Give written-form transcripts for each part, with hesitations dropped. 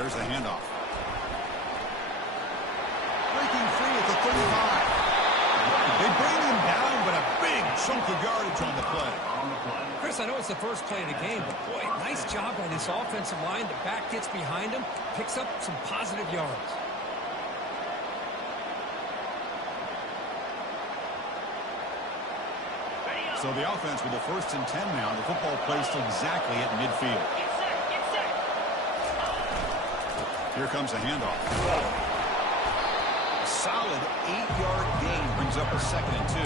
There's the handoff. Breaking free at the 35. They bring him down, but a big chunk of yardage on the play. Chris, I know it's the first play of the game, but boy, nice job by this offensive line. The back gets behind him, picks up some positive yards. So the offense with the 1st and 10 now. The football placed exactly at midfield. Here comes the handoff. A solid 8-yard gain brings up a 2nd and 2.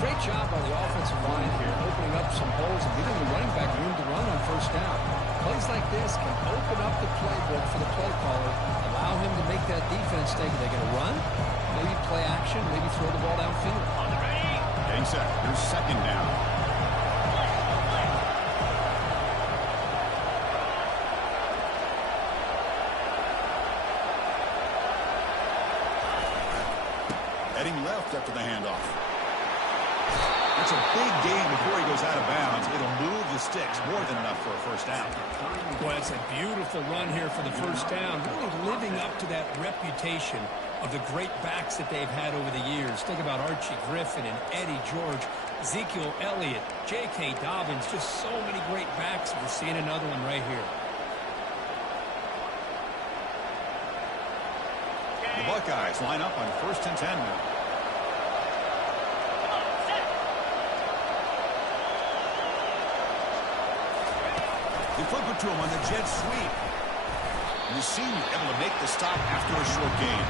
Great job by the offensive line here, opening up some holes and giving the running back room to run on 1st down. Plays like this can open up the playbook for the play caller, allow him to make that defense think, are they going to run? Maybe play action, maybe throw the ball downfield. Getting set. Here's 2nd down. Heading left after the handoff. That's a big gain before he goes out of bounds. It'll move the sticks, more than enough for a 1st down. Boy, that's a beautiful run here for the 1st down. Really living up to that reputation of the great backs that they've had over the years. Think about Archie Griffin and Eddie George, Ezekiel Elliott, J.K. Dobbins, just so many great backs. We're seeing another one right here. The Buckeyes line up on 1st and 10 now. They flip it to him on the jet sweep. And the senior able to make the stop after a short gain.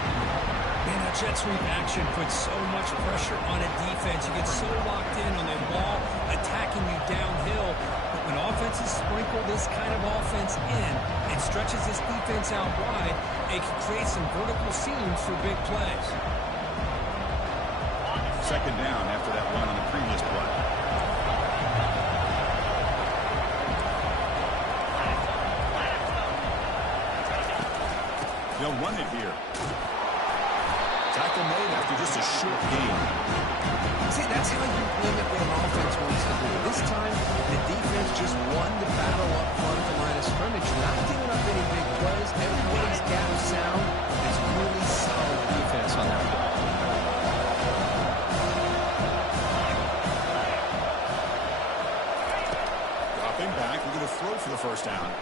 Man, that jet sweep action puts so much pressure on a defense. You get so locked in on their ball, attacking you downhill. But when offenses sprinkle this kind of offense in, it stretches this defense out wide. It can create some vertical seams for big plays. 2nd down after that run on the previous play. They'll run it here. Tackle made after just a short gain. See, that's how you limit what an offense wants to do. This time, the defense just won the battle up front of the line of scrimmage. Not giving up any big plays. Everybody's got a sound. It's really solid defense on that ball. Dropping back. We're going to throw for the 1st down.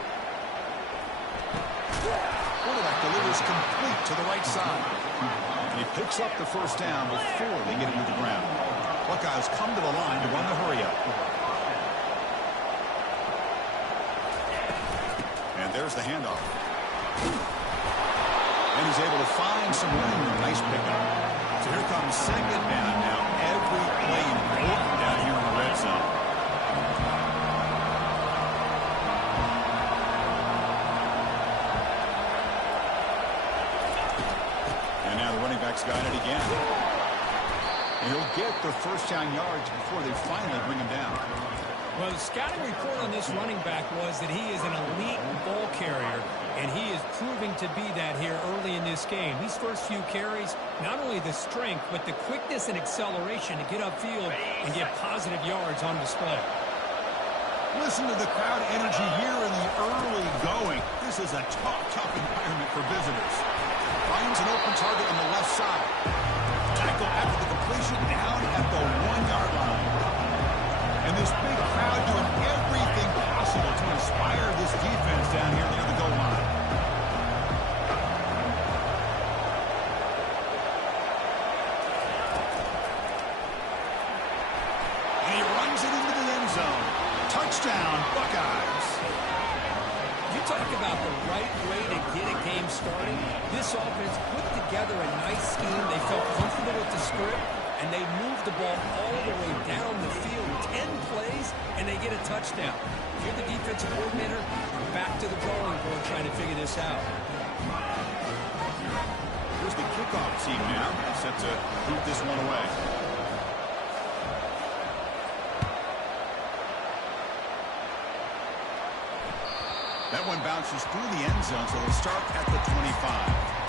Quarterback delivers complete to the right side. And he picks up the 1st down before they get into the ground. Buckeyes come to the line to run the hurry-up. And there's the handoff. And he's able to find some room. Nice pickup. So here comes 2nd down now. Every play important down here in the red zone. Got it again. And he'll get the 1st down yards before they finally bring him down. Well, the scouting report on this running back was that he is an elite ball carrier, and he is proving to be that here early in this game. These first few carries, not only the strength, but the quickness and acceleration to get upfield and get positive yards on display. Listen to the crowd energy here in the early going. This is a tough environment for visitors. Finds an open target on the left side. Tackle after the completion down at the 1-yard line. And this big crowd doing everything possible to inspire this defense down here near the goal line. And he runs it into the end zone. Touchdown, Buckeyes. You talk about the right way to get a game started. This offense put together a nice scheme. They felt comfortable with the script, and they moved the ball all the way down the field. 10 plays, and they get a touchdown. If you're the defensive coordinator, you're back to the drawing board trying to figure this out. Here's the kickoff team now, set to boot this one away. That one bounces through the end zone, so they'll start at the 25.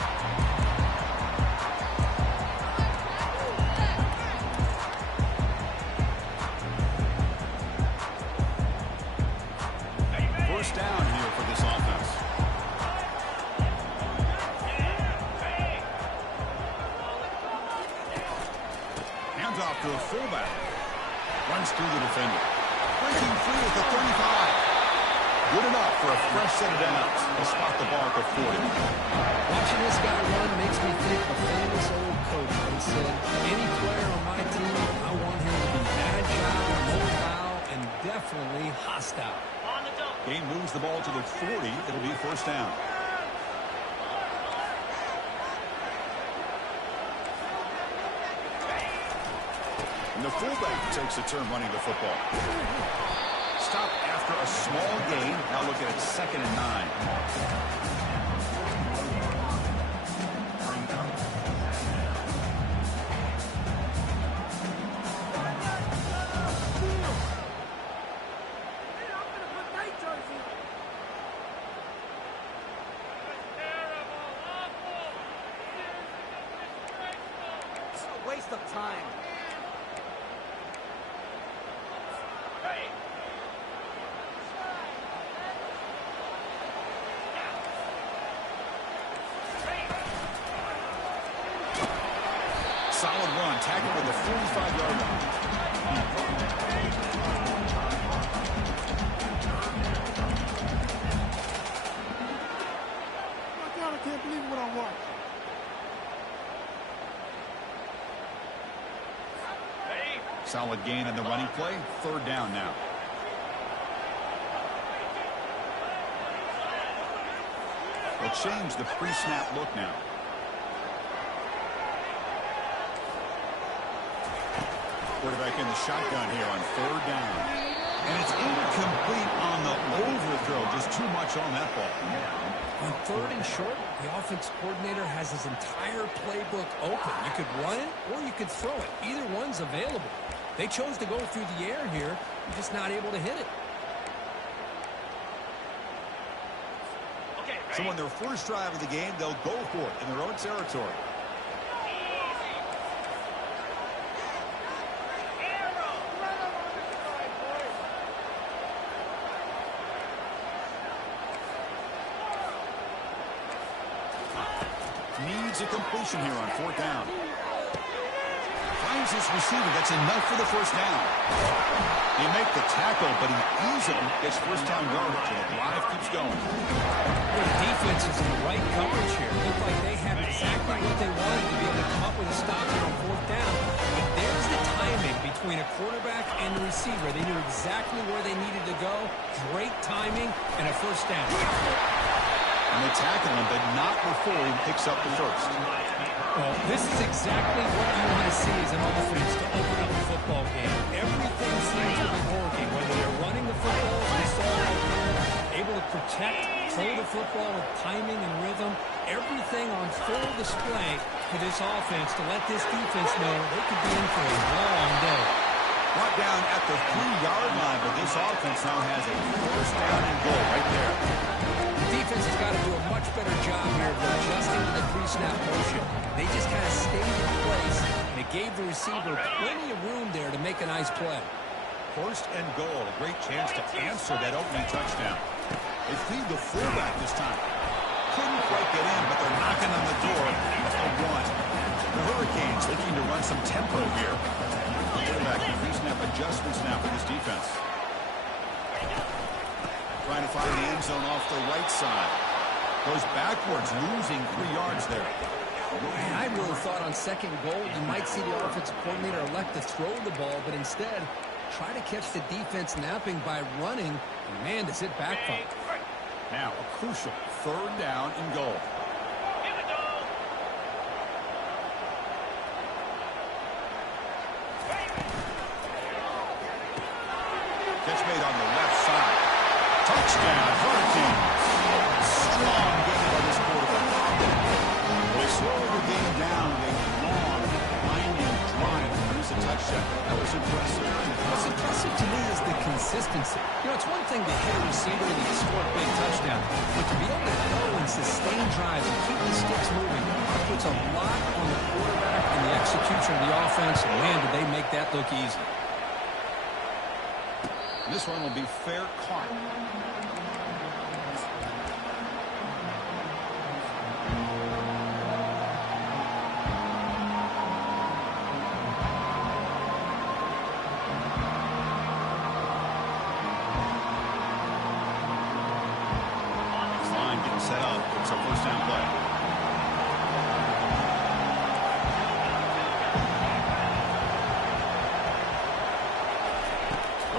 First down here for this offense. through the defender. Breaking free at the 35. Good enough for a fresh set of downs. They'll spot the ball at the 40. Watching this guy run makes me think of a famous old coach that said, any player on my team, I want him to be agile, mobile, and definitely hostile. Game moves the ball to the 40. It'll be first down. And the fullback takes a turn running the football. Stop after a small gain. Now look at it, 2nd and 9. Waste of time. Solid run, tackled with a 45-yard line. My God, I can't believe what I watched. Solid gain in the running play. 3rd down now. They'll change the pre-snap look now. Quarterback in the shotgun here on 3rd down. And it's incomplete on the overthrow. Just too much on that ball. On 3rd and short, the offense coordinator has his entire playbook open. You could run it or you could throw it. Either one's available. They chose to go through the air here. You're just not able to hit it. So on their first drive of the game, they'll go for it in their own territory. Needs a completion here on 4th down. Finds his receiver. That's enough for the first down. They make the tackle, but he easily gets first down yardage, and the drive keeps going. The defense is in the right coverage here. Looked like they have exactly what they wanted to be able to come up with a stop here on 4th down. But there's the timing between a quarterback and the receiver. They knew exactly where they needed to go. Great timing and a first down. And they tackle him, but not before he picks up the first. Well, this is exactly what you want to see as an offense to open up a football game. Everything seems to be working, whether they're running the football, as we saw right there, able to protect, throw the football with timing and rhythm. Everything on full display for this offense to let this defense know they could be in for a long day. Brought down at the 3-yard line, but this offense now has a first down and goal right there. The defense has got to do a much better job here of adjusting to the pre-snap motion. They just kind of stayed in place, and it gave the receiver plenty of room there to make a nice play. First and goal, a great chance to answer that opening touchdown. They feed the fullback this time. Couldn't quite get in, but they're knocking on the door at the 1. The Hurricanes looking to run some tempo here. Quarterback and pre-snap adjustments now for this defense. Trying to find the end zone off the right side. Goes backwards, losing 3 yards there. Man, I really thought on 2nd goal you might see the offensive coordinator elect to throw the ball, but instead try to catch the defense napping by running. And man, does it backfire. Now a crucial 3rd down and goal. Catch made on the left side. Touchdown, Hurricanes. Strong game by this quarterback. They slow the game down with a long, winding drive to produce a touchdown. That was impressive. What's impressive to me is the consistency. You know, it's one thing to hit a receiver and you score a big touchdown, but to be able to go and sustain drives and keep the sticks moving puts a lot on the quarterback and the execution of the offense, and man, did they make that look easy. This one will be fair caught.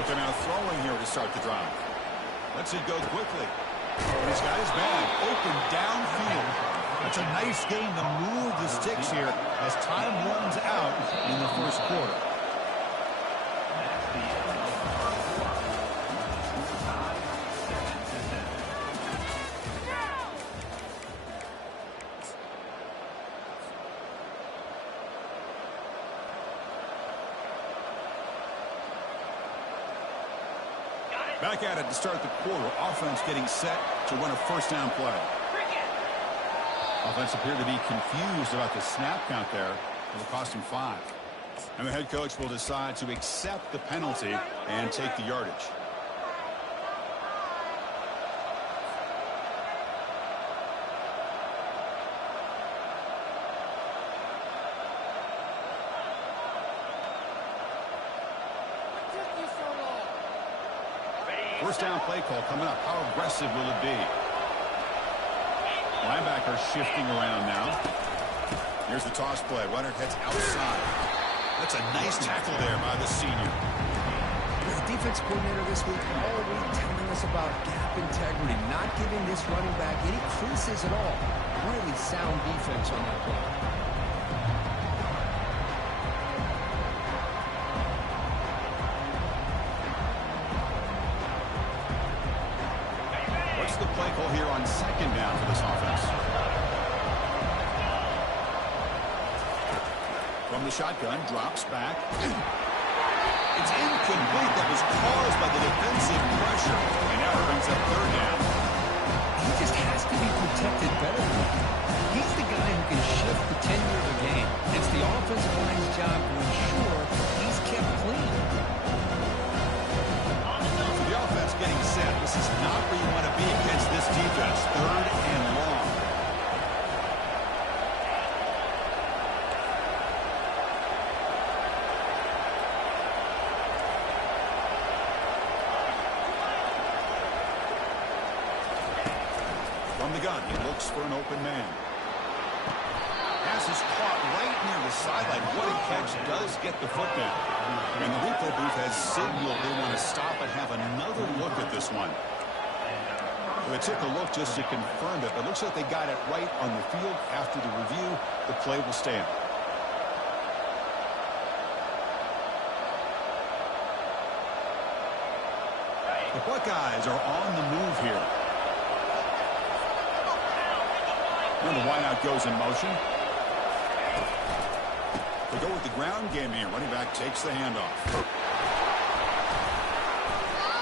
But they're now throwing here to start the drive. Let's it go quickly. He's got his bag open downfield. That's a nice game to move the sticks here as time runs out in the first quarter. Back at it to start the quarter. Offense getting set to run a first down play. Offense appeared to be confused about the snap count there. It'll cost him 5. And the head coach will decide to accept the penalty and take the yardage. First down play call coming up. How aggressive will it be? Linebacker shifting around now. Here's the toss play. Runner heads outside. That's a nice tackle there by the senior. The defense coordinator this week all week telling us about gap integrity, not giving this running back any creases at all. Really sound defense on that play. What's the play call here on second down for this offense? From the shotgun, drops back. It's incomplete. That was caused by the defensive pressure. And now it brings up third down. He just has to be protected better than that. He's the guy who can shift the tenure of the game. It's the offensive line's job to ensure he's kept clean. So the offense getting set. This is not where you want to be against this defense. Third and long. From the gun, he looks for an open man. Pass is caught right near the sideline. What a catch. Does get the foot down. And the replay booth has signaled they want to stop and have another look at this one. They took a look just to confirm it, but it looks like they got it right on the field. After the review, the play will stand. The Buckeyes are on the move here. And the wideout goes in motion. They go with the ground game here. Running back takes the handoff.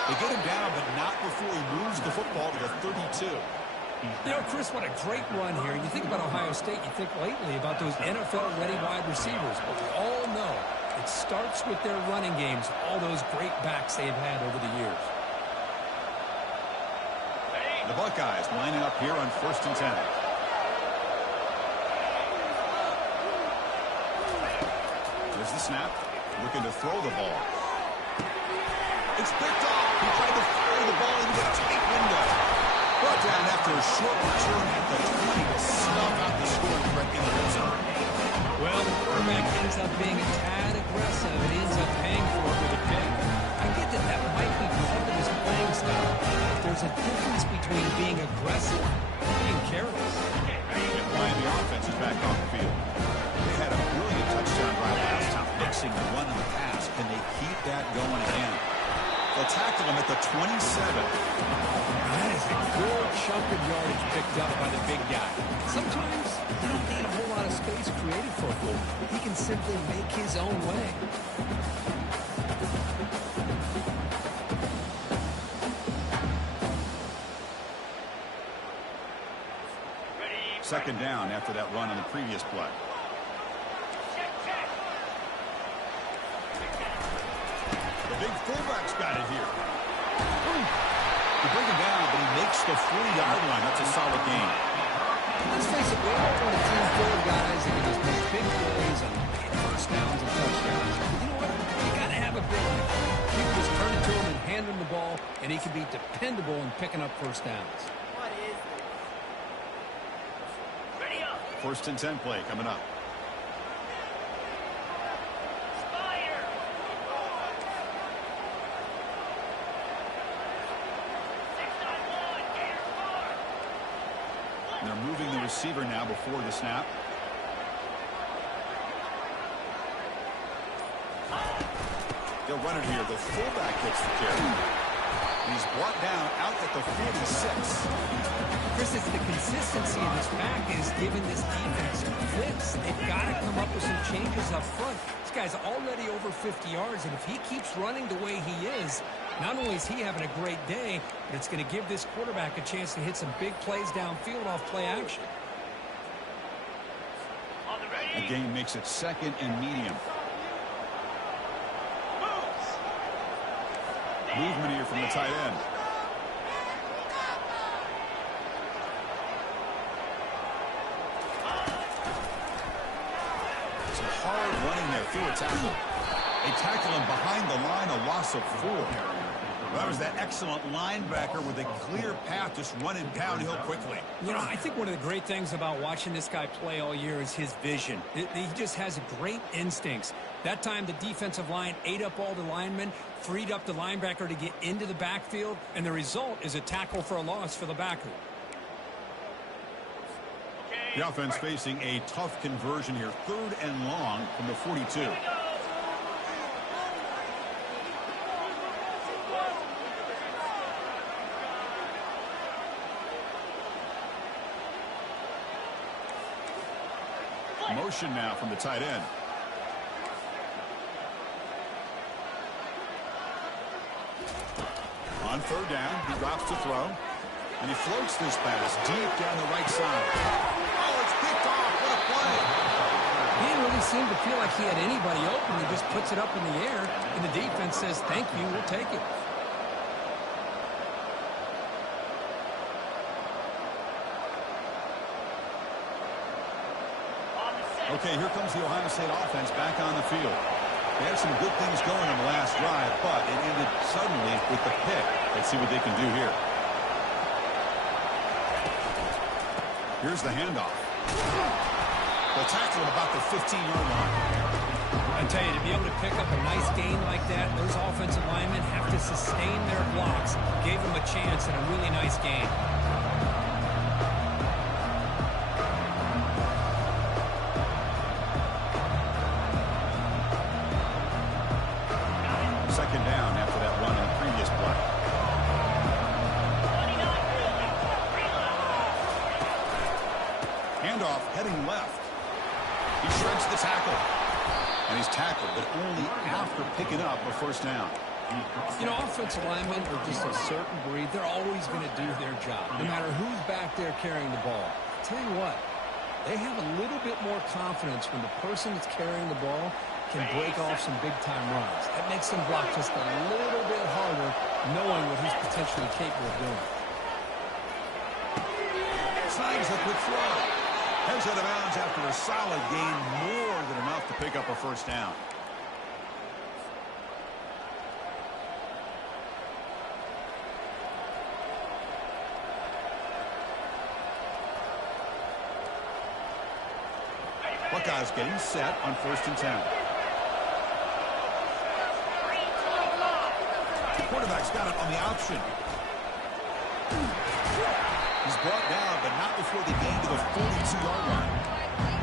They get him down, but not before he moves the football to the 32. You know, Chris, what a great run here. You think about Ohio State, you think lately about those NFL-ready wide receivers. But we all know it starts with their running games, all those great backs they've had over the years. The Buckeyes lining up here on 1st and 10. There's the snap. Looking to throw the ball. It's picked off. He tried to fire the ball into a tight window. Brought down after a short return at the 20 to snuff out the scoring threat in the red zone. Well, the quarterback ends up being a tad aggressive. It ends up paying for it with a pick. I get that that might be part of his playing style. But there's a difference between being aggressive and being careless. And Miami offense is back on the field. They had a brilliant touchdown drive last time, mixing the run and the pass. Can they keep that going again? They'll tackle him at the 27. That is a good chunk of yardage picked up by the big guy. Sometimes you don't need a whole lot of space created for him. He can simply make his own way. Second down after that run on the previous play. The big fullback's got it here. They bring him down, but he makes the 40-yard line. That's a solid game. Let's face it, we all want a team full of guys that can just make big plays on first downs and touchdowns. You know what? You got to have a big one. You can just turn it to him and hand him the ball, and he can be dependable in picking up first downs. First and 10 play coming up. And they're moving the receiver now before the snap. They'll run it here. The fullback gets the carry. He's brought down out at the 46. Chris, it's the consistency in this pack is giving this defense fits. They've got to come up with some changes up front. This guy's already over 50 yards, and if he keeps running the way he is, not only is he having a great day, but it's going to give this quarterback a chance to hit some big plays downfield off play action. The game makes it 2nd and medium. Movement here from the tight end. Some hard running there through a tackle. They tackle him behind the line, a loss of 4. That was that excellent linebacker with a clear path just running downhill quickly. You know, I think one of the great things about watching this guy play all year is his vision. He just has great instincts. That time the defensive line ate up all the linemen, freed up the linebacker to get into the backfield, and the result is a tackle for a loss for the backer. The offense facing a tough conversion here. 3rd and long from the 42. Motion now from the tight end. On 3rd down, he drops to throw. And he floats this pass deep down the right side. Oh, it's picked off. What a play. He didn't really seem to feel like he had anybody open. He just puts it up in the air, and the defense says, thank you, we'll take it. Okay, here comes the Ohio State offense back on the field. They had some good things going on the last drive, but it ended suddenly with the pick. Let's see what they can do here. Here's the handoff. They'll tackle him about the 15-yard line. I tell you, to be able to pick up a nice gain like that, those offensive linemen have to sustain their blocks. Gave them a chance and a really nice gain. Second down after that run in the previous play. Handoff heading left. He shreds the tackle. And he's tackled, but only after picking up a 1st down. You know, offensive linemen are just a certain breed. They're always going to do their job, no matter who's back there carrying the ball. I'll tell you what, they have a little bit more confidence when the person that's carrying the ball can break off some big-time runs. That makes them block just a little bit harder, knowing what he's potentially capable of doing. Snags the quick throw. Heads out of bounds after a solid gain, more than enough to pick up a 1st down. Buckeyes getting set on 1st and 10. The quarterback's got it on the option. He's brought down, but not before they gain to the 42-yard line.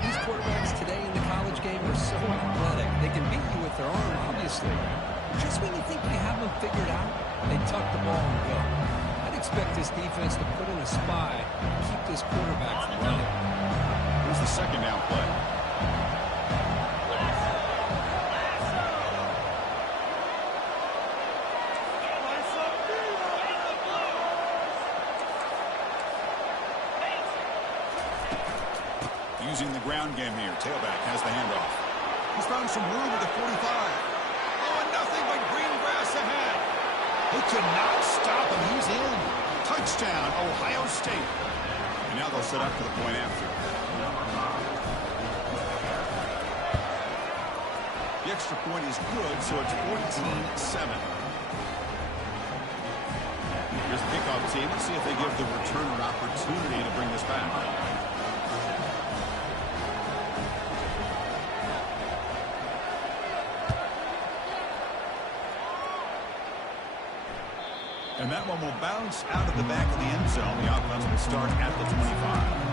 These quarterbacks today in the college game are so athletic. They can beat you with their arm, obviously. Just when you think you have them figured out, they tuck the ball and go. I'd expect this defense to put in a spy and keep this quarterback from running. Here's the 2nd down play. Using the ground game here. Tailback has the handoff. He's found some room at the 45. Oh, and nothing but green grass ahead. They cannot stop him. He's in. Touchdown, Ohio State. And now they'll set up for the point after. The extra point is good, so it's 14-7. Here's the kickoff team. Let's see if they give the returner an opportunity to bring this back. And that one will bounce out of the back of the end zone. The offense will start at the 25.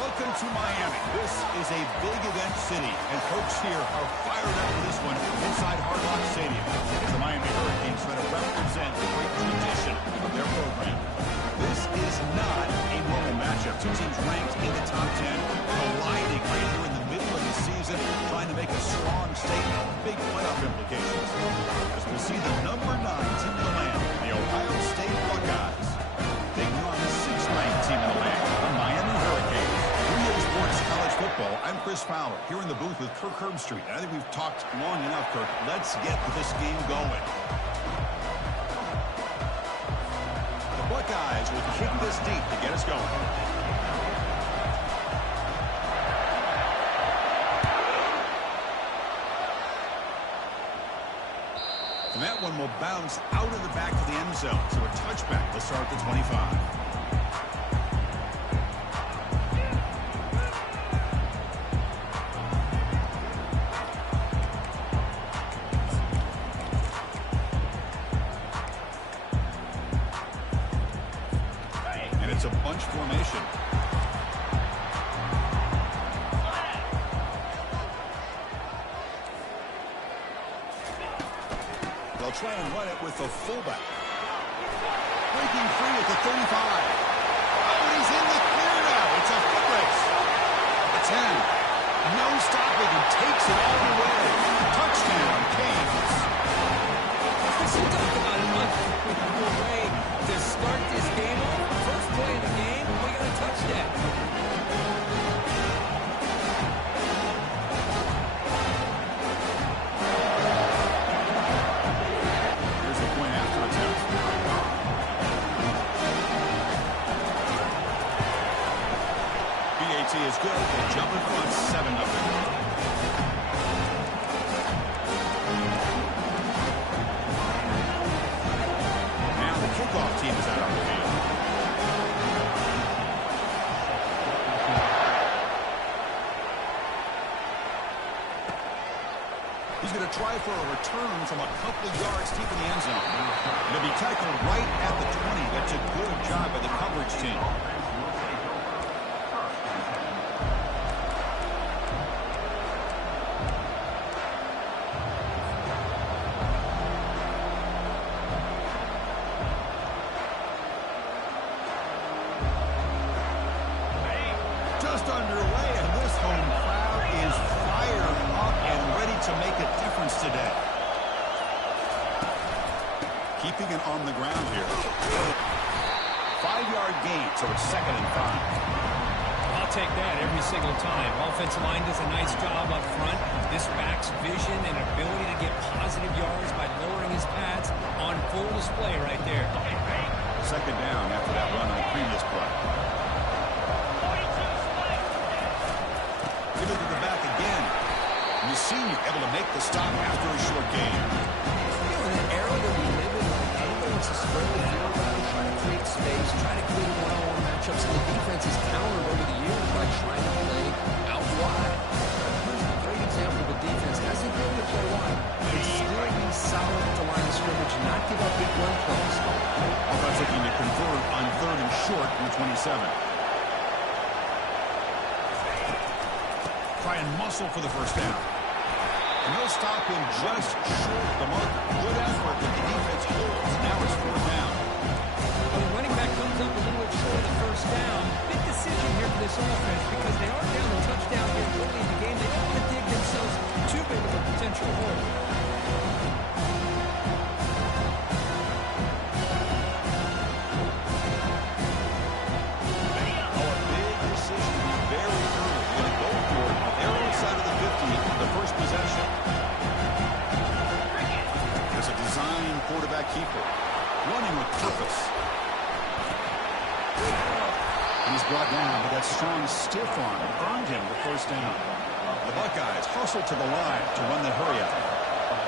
Welcome to Miami. This is a big event city, and folks here are fired up for this one inside Hard Rock Stadium. The Miami Hurricanes try to represent the great tradition of their program. This is not a normal matchup. Two teams ranked in the top 10, colliding right here in the middle of the season. Fowler here in the booth with Kirk Herbstreit. I think we've talked long enough, Kirk. Let's get this game going. The Buckeyes will kick this deep to get us going. And that one will bounce out of the back of the end zone. So a touchback will start at the 25. And it's a bunch formation. They'll try and run it with the fullback. Breaking free at the 35. Oh, and he's in the clear now. It's a foot race. The 10. No stopping and takes it all the way. Touchdown, Canes. Listen, talk about an unbelievable way to start this game off. First play of the game, we got a touchdown. Is good. They jump in front 7-0. Now the kickoff team is out on the field. He's going to try for a return from a couple of yards deep in the end zone. It'll be tackled right at the 20. That's a good job by the coverage team. Underway, and this home crowd is fired up and ready to make a difference today. Keeping it on the ground here. 5-yard gain, so it's 2nd and 5. I'll take that every single time. Offensive line does a nice job up front. This back's vision and ability to get positive yards by lowering his pads on full display right there. 2nd down after that run on the previous play. Give it to the back again. And the senior able to make the stop after a short gain. In an era that we live in, everybody wants to spread the field around, try to create space, try to create one-on-one matchups, and the defense has countered over the years by trying to play out wide. Here's a great example of a defense hasn't been able to play wide, but still be solid at the line of scrimmage, not give up big run plays. Offense looking to convert on 3rd and short from the 27. Try and muscle for the first down. And they'll stop him just short of the mark. Good effort, but the defense holds. Now it's 4th down. When the running back comes up a little bit short of the first down, big decision here for this offense because they are down a touchdown here early in the game. They don't want to dig themselves too big of a potential hole. Quarterback keeper, running with purpose. And he's brought down, but that strong stiff arm earned him the first down. The Buckeyes hustle to the line to run the hurry out.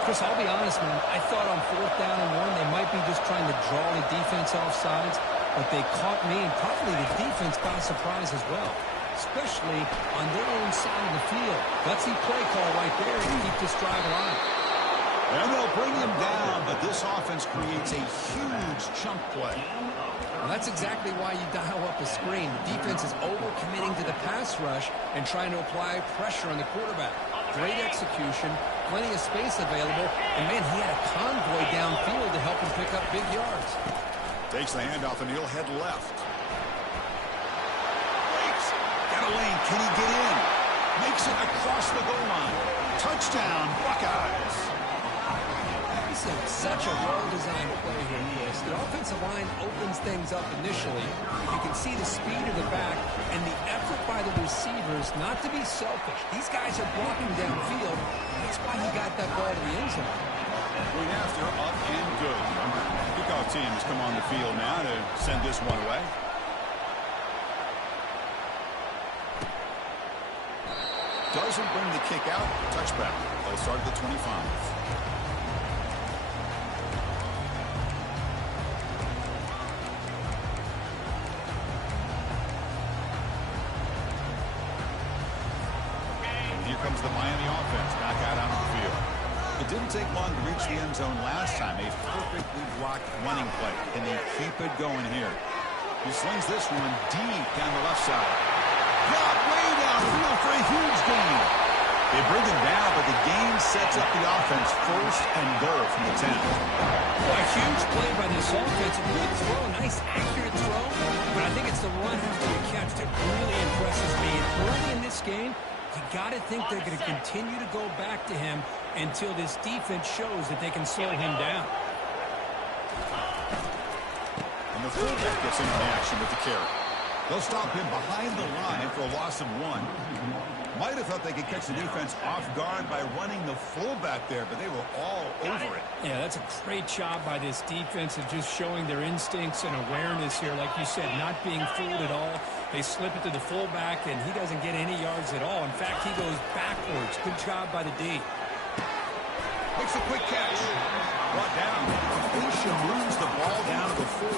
Chris, I'll be honest, man. I thought on 4th down and 1, they might be just trying to draw the defense off sides, but they caught me, and probably the defense by surprise as well, especially on their own side of the field. Gutsy play call right there to keep this drive alive. And they'll bring him down, but this offense creates a huge chunk play. Well, that's exactly why you dial up a screen. The defense is over-committing to the pass rush and trying to apply pressure on the quarterback. Great execution, plenty of space available, and, man, he had a convoy downfield to help him pick up big yards. Takes the handoff, and he'll head left. Breaks. Got a lane. Can he get in? Makes it across the goal line. Touchdown, Buckeyes. This is such a well-designed play here, Chris. The offensive line opens things up initially. You can see the speed of the back and the effort by the receivers not to be selfish. These guys are blocking downfield. That's why he got that ball to the end zone. Going after, up and good. Kickoff team has come on the field now to send this one away. Doesn't bring the kick out. Touchback. They'll start at the 25. Comes the Miami offense back out onto the field. It didn't take long to reach the end zone last time. A perfectly blocked running play. Can they keep it going here? He slings this one deep down the left side. Got way downfield for a huge gain. They bring him down, but the gain sets up the offense first and goal from the 10. Well, a huge play by this offense. A good throw, nice accurate throw. But I think it's the run after the catch that really impresses me. And early in this game, you got to think they're going to continue to go back to him until this defense shows that they can slow him down. And the fullback gets into the action with the carry. They'll stop him behind the line for a loss of 1. Might have thought they could catch the defense off guard by running the fullback there, but they were all over it. Yeah, that's a great job by this defense of just showing their instincts and awareness here. Like you said, not being fooled at all. They slip it to the fullback, and he doesn't get any yards at all. In fact, he goes backwards. Good job by the D. Makes a quick catch. Brought down. Completion moves the ball down to the 4.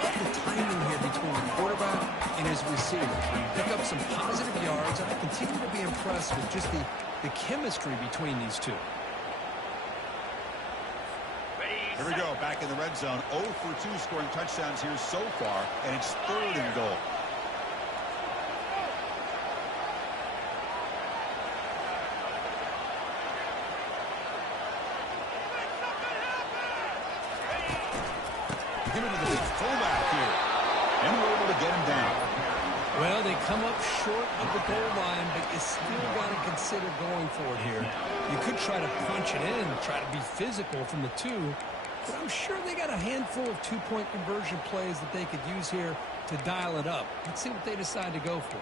Love the timing here between the quarterback and his receiver. Pick up some positive yards, and I continue to be impressed with just the chemistry between these two. Here we go, back in the red zone. 0 for 2 scoring touchdowns here so far, and it's 3rd and goal. Give it to the big fullback here. And we're able to get him down. Well, they come up short of the goal line, but you still got to consider going for it here. You could try to punch it in, try to be physical from the 2, but I'm sure they got a handful of 2-point conversion plays that they could use here to dial it up. Let's see what they decide to go for.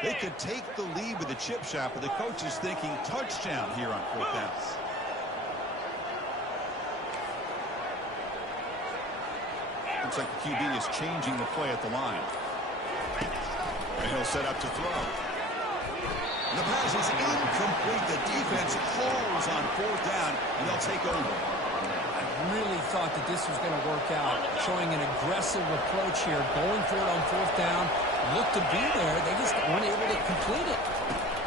They could take the lead with the chip shot, but the coach is thinking touchdown here on 4th down. Looks like the QB is changing the play at the line. And he'll set up to throw. The pass is incomplete. The defense holds on 4th down, and they'll take over. I really thought that this was going to work out, showing an aggressive approach here, going for it on 4th down. Looked to be there. They just weren't able to complete it.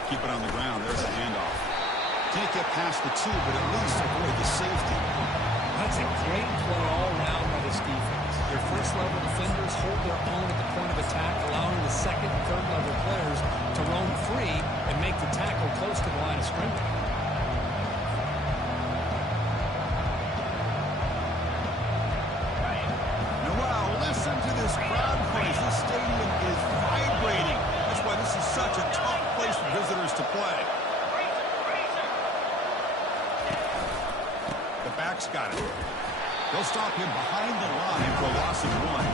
Keep it on the ground. There's a handoff. Can't get past the 2, but at least avoid the safety. That's a great play all around by this defense. Their first-level defenders hold their own at the point of attack, allowing the second and third-level players to roam free and make the tackle close to the line of scrimmage. Now, wow, listen to this crowd noise. This stadium is vibrating. That's why this is such a tough place for visitors to play. The back's got it. They'll stop him behind the line for a loss of 1.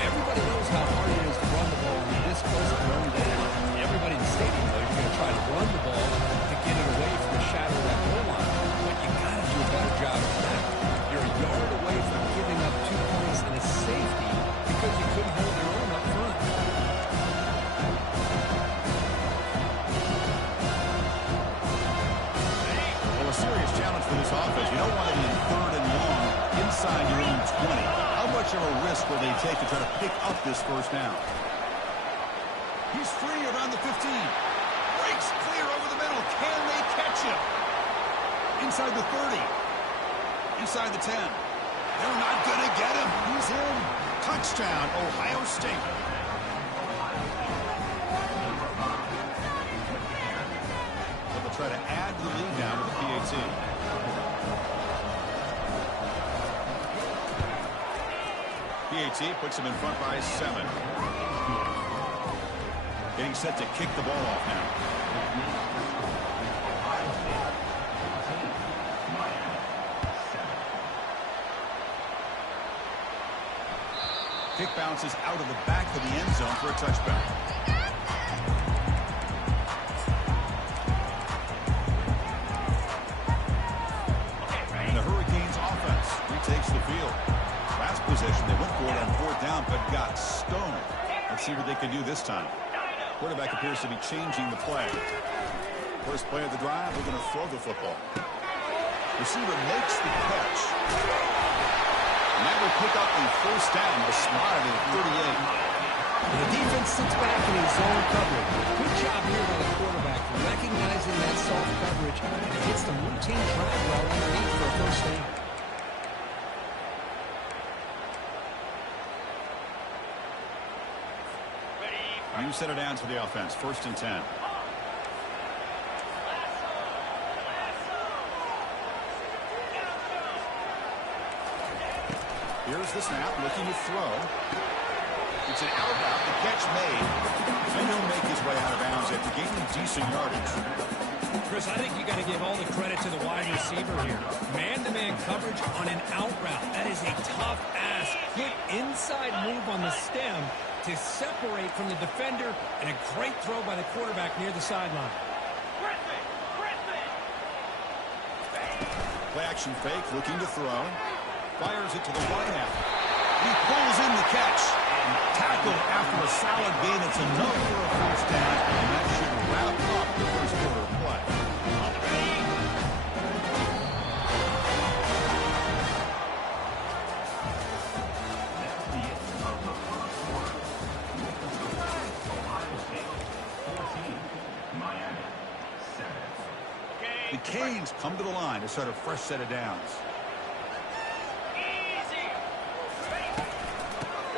Everybody knows how hard it is to run the ball when you're this close to run down. Everybody in the stadium knows you're going to try to run the ball to get it away from the shadow of that goal line. But you got to do a better job of that. You're a yard away from giving up 2 points and a safety because you couldn't hold your own up front. Well, a serious challenge for this offense. You don't want to be in 3rd and long inside your own 20. How much of a risk will they take to try to pick up this first down? He's free around the 15. Breaks clear over the middle. Can they catch him? Inside the 30. Inside the 10. They're not going to get him. He's in. Touchdown, Ohio State. They'll try to add to the lead now with the PAT. PAT puts him in front by 7. Getting set to kick the ball off now. Kick bounces out of the back of the end zone for a touchback. And the Hurricanes offense retakes the field. Last possession, they went for it on 4th down, but got stoned. Let's see what they can do this time. Quarterback appears to be changing the play. First play of the drive, we're going to throw the football. Receiver makes the catch. And that will pick up the first down. They're spotted at 38. The defense sits back in his zone coverage. Good job here by the quarterback, recognizing that soft coverage, and he hits the routine drag route underneath for a first down. New set of downs for the offense. 1st and 10. Here's the snap, looking to throw. It's an out route, the catch made. And he'll make his way out of bounds after gaining decent yardage. Chris, I think you got to give all the credit to the wide receiver here. Man-to-man coverage on an out route. That is a tough ask. Good inside move on the stem to separate from the defender, and a great throw by the quarterback near the sideline. Play action fake, looking to throw. Fires it to the right half. He pulls in the catch. And tackled after a solid gain. It's enough for a first down, and that should wrap up the first quarter of play. The Canes come to the line to start a fresh set of downs.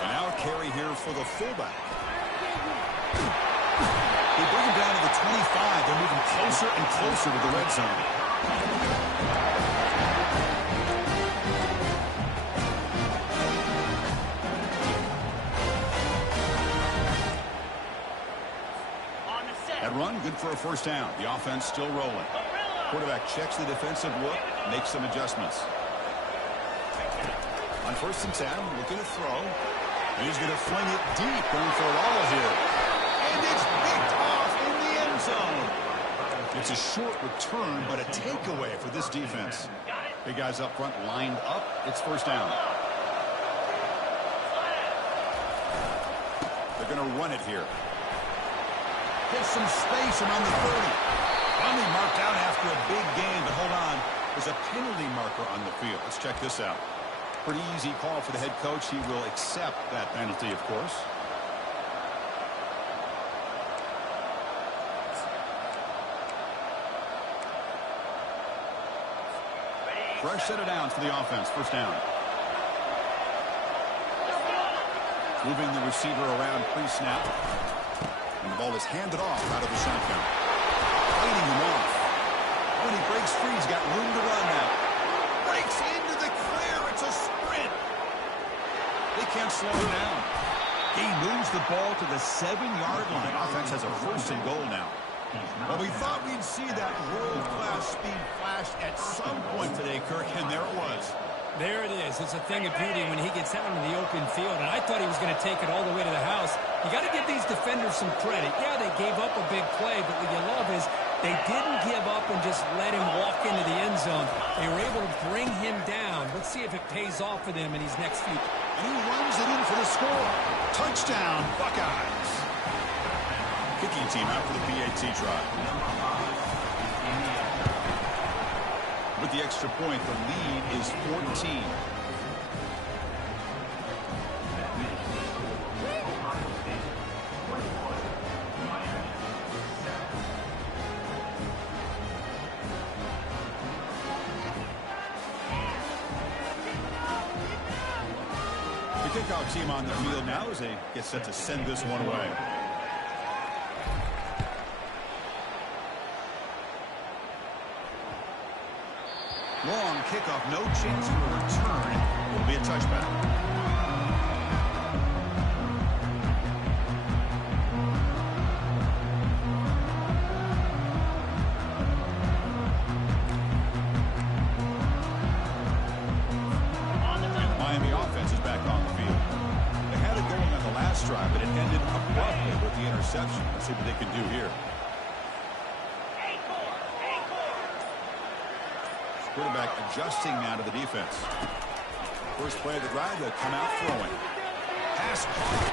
And now a carry here for the fullback. They bring him down to the 25. They're moving closer and closer to the red zone. That run, good for a first down. The offense still rolling. Quarterback checks the defensive look, makes some adjustments. On 1st and 10, looking to throw. And he's going to fling it deep, going for it all here. And it's picked off in the end zone. It's a short return, but a takeaway for this defense. Big guys up front lined up. It's first down. They're going to run it here. Get some space around the 30. Finally marked out after a big gain, but hold on. There's a penalty marker on the field. Let's check this out. Pretty easy call for the head coach. He will accept that penalty, of course. Fresh set of downs for the offense. First down. Moving the receiver around pre-snap. And the ball is handed off out of the shotgun. Fighting him off. When he breaks free, he's got room to run now. Breaks into the clear. It's a sprint. They can't slow him down. He moves the ball to the 7-yard line. Offense has a 1st and goal now. Well, we thought we'd see that world-class speed flash at some point today, Kirk, and there it was. There it is. It's a thing of beauty when he gets out in the open field, and I thought he was going to take it all the way to the house. You got to give these defenders some credit. Yeah, they gave up a big play, but what you love is they didn't give up and just let him walk into the end zone. They were able to bring him down. Let's see if it pays off for them in his next few. And he runs it in for the score. Touchdown, Buckeyes. Kicking team out for the PAT try. With the extra point, the lead is 14. The kickoff team on the field now as they get set to send this one away. Long kickoff, no chance for a return. It'll be a touchback. interception. Let's see what they can do here. Quarterback adjusting now to the defense. First play of the drive, they'll come out throwing. Pass caught.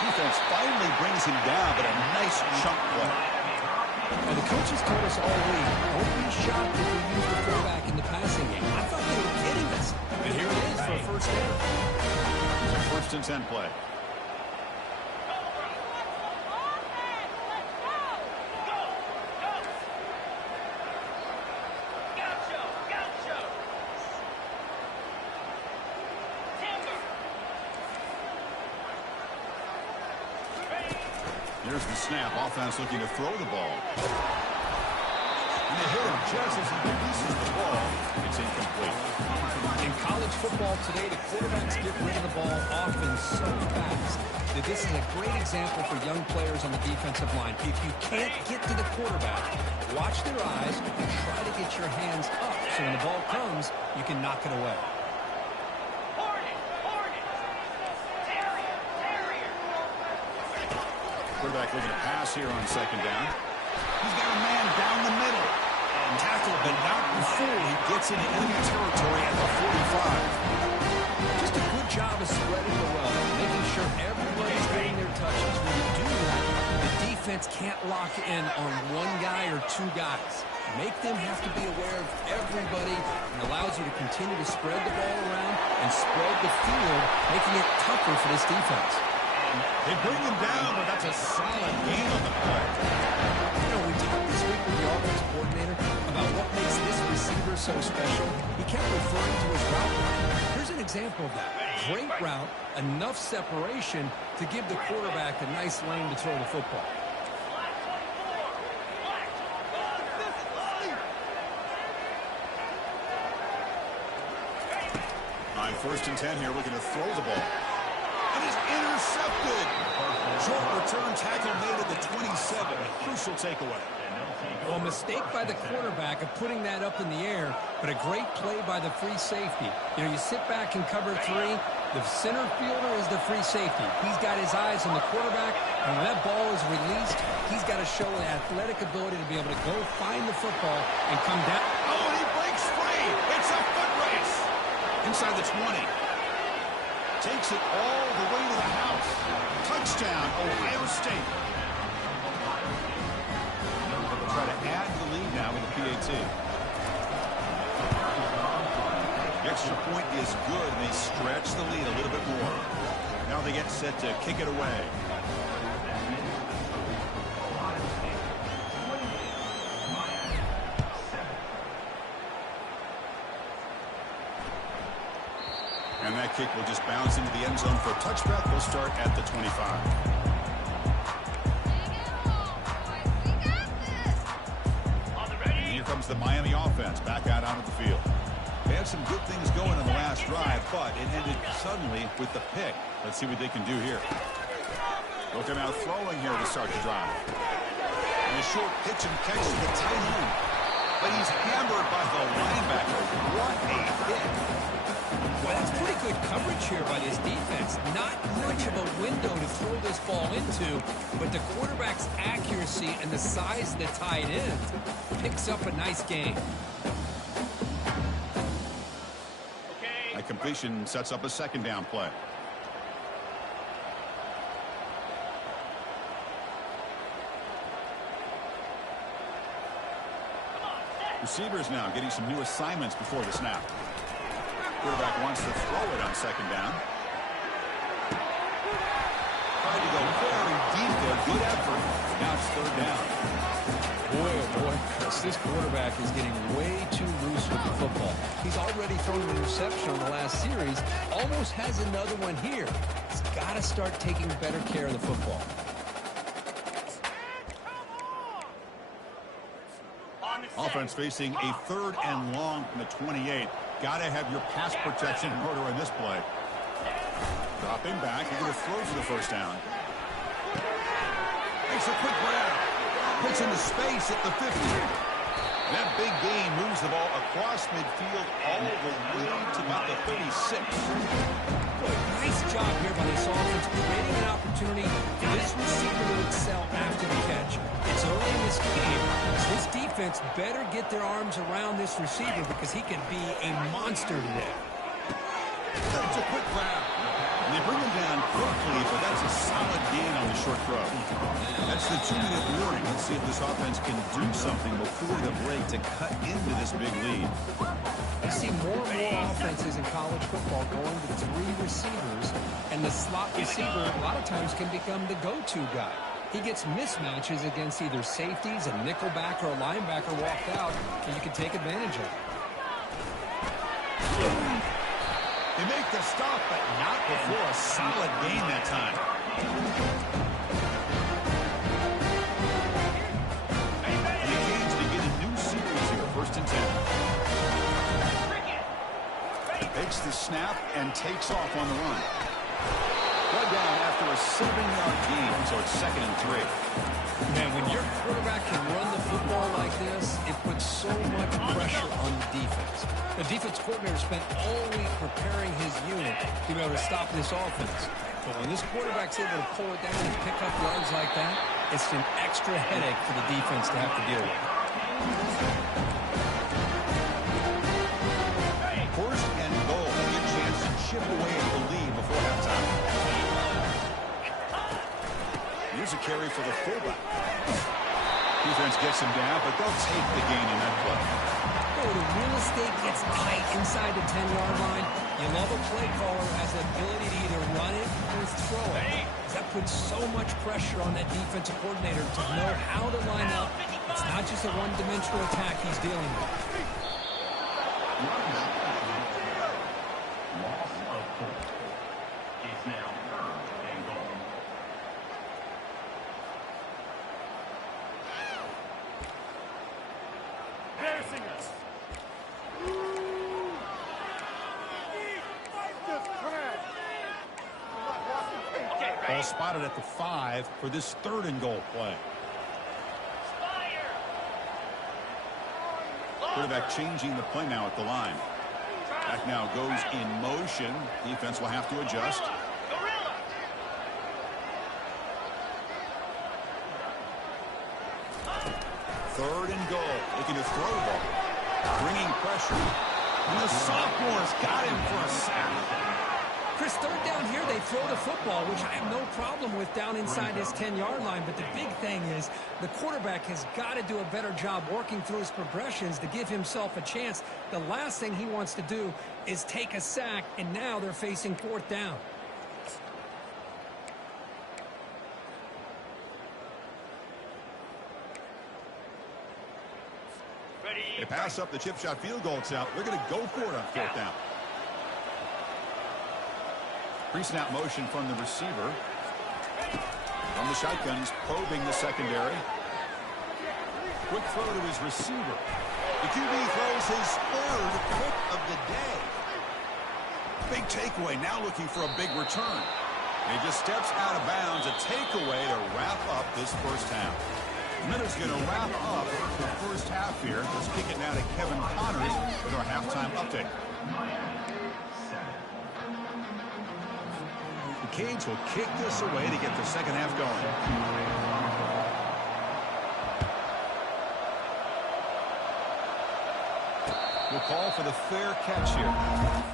Defense finally brings him down, but a nice chunk play. Well, the coaches told us all week, don't be shocked if we use the fullback in the passing game. I thought they were kidding us. But here it is for a first down. It's a 1st and 10 play. Here's the snap. Offense looking to throw the ball. And they hit him just as he releases the ball. It's incomplete. In college football today, the quarterbacks get rid of the ball often so fast that this is a great example for young players on the defensive line. If you can't get to the quarterback, watch their eyes and try to get your hands up so when the ball comes, you can knock it away. Quarterback looking to pass here on 2nd down. He's got a man down the middle. And tackled, but not before he gets into enemy territory at the 45. Just a good job of spreading the wealth, making sure everybody's getting their touches. When you do that, the defense can't lock in on one guy or two guys. Make them have to be aware of everybody and allows you to continue to spread the ball around and spread the field, making it tougher for this defense. They bring him down, but that's a solid gain on the play. You know, we talked this week with the offensive coordinator about what makes this receiver so special. He kept referring to his route running. Here's an example of that. Great route, enough separation to give the quarterback a nice lane to throw the football. On 1st and 10 here, looking to throw the ball. And he's intercepted. Short return tackle made at the 27. A crucial takeaway. Well, a mistake by the quarterback of putting that up in the air, but a great play by the free safety. You know, you sit back and cover 3. The center fielder is the free safety. He's got his eyes on the quarterback, and when that ball is released, he's got to show an athletic ability to be able to go find the football and come down. Oh, and he breaks free. It's a foot race. Inside the 20. Takes it all the way to the house. Touchdown, Ohio State. They'll try to add the lead now with the PAT. The extra point is good, and they stretch the lead a little bit more. Now they get set to kick it away. And that kick will just bounce into the end zone for a touchback. They'll start at the 25. And here comes the Miami offense back out onto the field. They had some good things going on the last drive, but it ended suddenly with the pick. Let's see what they can do here. Looking out throwing here to start the drive. And a short pitch and catch to the tight end. But he's hammered by the linebacker. What a hit. Well, that's pretty good coverage here by this defense. Not much of a window to throw this ball into, but the quarterback's accuracy and the size of the tight end picks up a nice gain. That completion sets up a 2nd down play. Receivers now getting some new assignments before the snap. Quarterback wants to throw it on 2nd down. Tried to go very deep there. Good effort. Now it's 3rd down. Boy, oh boy, this quarterback is getting way too loose with the football. He's already thrown an interception on the last series. Almost has another one here. He's got to start taking better care of the football. Offense facing a 3rd and long from the 28. Got to have your pass protection in order on this play. Dropping back. He's going to throw for the 1st down. Makes a quick grab. Puts into space at the 50. That big gain moves the ball across midfield all the way to about the 36. Boy, nice job here by this offense, creating an opportunity for this receiver to excel after the catch. It's early in this game, so this defense better get their arms around this receiver because he can be a monster today. It's a quick grab. And they bring him down quickly, but that's a solid gain on the short throw. That's the 2-minute warning. Let's see if this offense can do something before the break to cut into this big lead. I see more and more offenses in college football going to 3 receivers, and the slot receiver a lot of times can become the go-to guy. He gets mismatches against either safeties, a nickelback, or a linebacker walked out, and you can take advantage of it. They make the stop, but not before a solid gain that time. The Canes begin a new series here, 1st and 10. Takes the snap and takes off on the run. Brought down after a 7-yard gain, so it's 2nd and 3. Man, when your quarterback can run the football like this, it puts so much pressure on the defense. The defense coordinator spent all week preparing his unit to be able to stop this offense. But when this quarterback's able to pull it down and pick up yards like that, it's an extra headache for the defense to have to deal with. 1st and goal. A good chance to chip away at the lead before halftime. Here's a carry for the fullback. Defense gets him down, but they'll take the gain in that play. Oh, the real estate gets tight inside the 10-yard line. You love a play caller who has the ability to either run it or throw it. That puts so much pressure on that defensive coordinator to know how to line up. It's not just a one-dimensional attack he's dealing with. Loss of 4. It's now 3rd and goal. Embarrassing us. Ball spotted at the 5 for this 3rd and goal play. Quarterback changing the play now at the line. Back now goes in motion. Defense will have to adjust. 3rd and goal. Looking to throw the ball. Bringing pressure. And the sophomore's got him for a sack. Chris, 3rd down here, they throw the football, which I have no problem with down inside his 10-yard line. But the big thing is the quarterback has got to do a better job working through his progressions to give himself a chance. The last thing he wants to do is take a sack, and now they're facing 4th down. They pass up the chip shot field goal attempt. They're going to go for it on 4th down. Pre-snap motion from the receiver. From the shotgun, he's probing the secondary. Quick throw to his receiver. The QB throws his 3rd pick of the day. Big takeaway, now looking for a big return. He just steps out of bounds, a takeaway to wrap up this 1st half. Minutes going to wrap up the 1st half here. Let's kick it now to Kevin Connors with our halftime update. The Canes will kick this away to get the 2nd half going. We'll call for the fair catch here.